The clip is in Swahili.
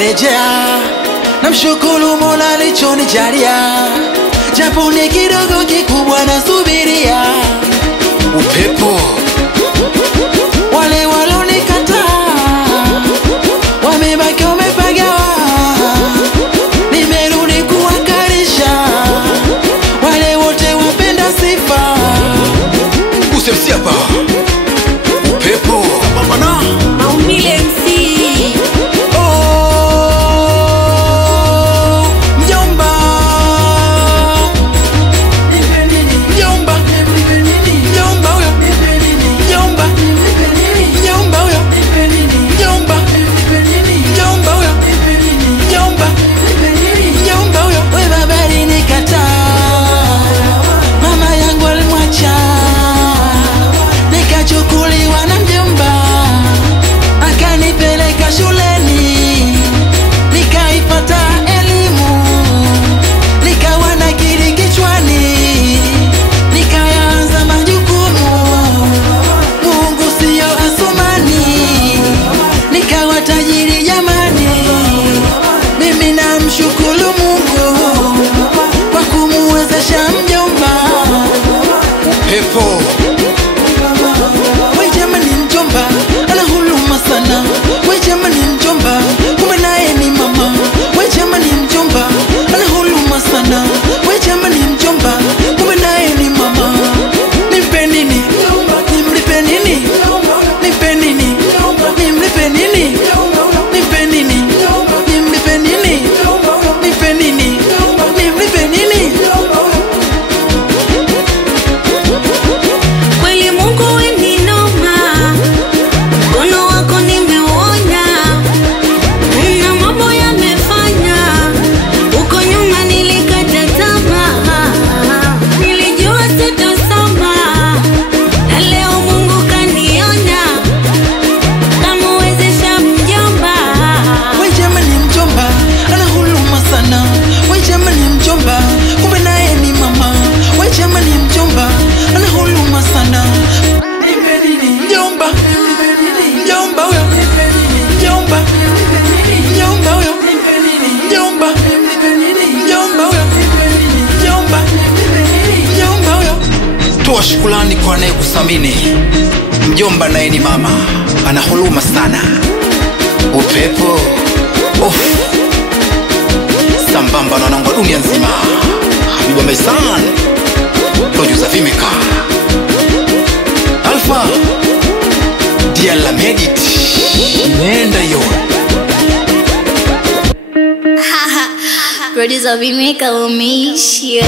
nimerejea, namshukuru Mola alichonijalia, japo ni kidogo kikubwa nasubiria. Upepo wale walonikataa wamebaki wamepagawa, nimerudi kuwakarisha wale wote wapenda sifa. Usemsi hapa upepo bana Maumile MC. Nikachukuliwa na mjomba, akanipeleka shuleni, nikaipata elimu, nikawa na akili kichwani, nikaanza majukumu. Mungu sio Asumani, nikawa tajiri jamani. Mimi namshukuru Mungu kwa kumuwezesha mjomba. Upepo toa shukrani kwa anayekusamini. Mjomba naye ni mama, ana huruma sana. Upepo sambamba na wanangu dunia nzima. Habiba Maisan producer Vimeka Alpha Diala Medit nenda yo Producer Vimeka umeishia.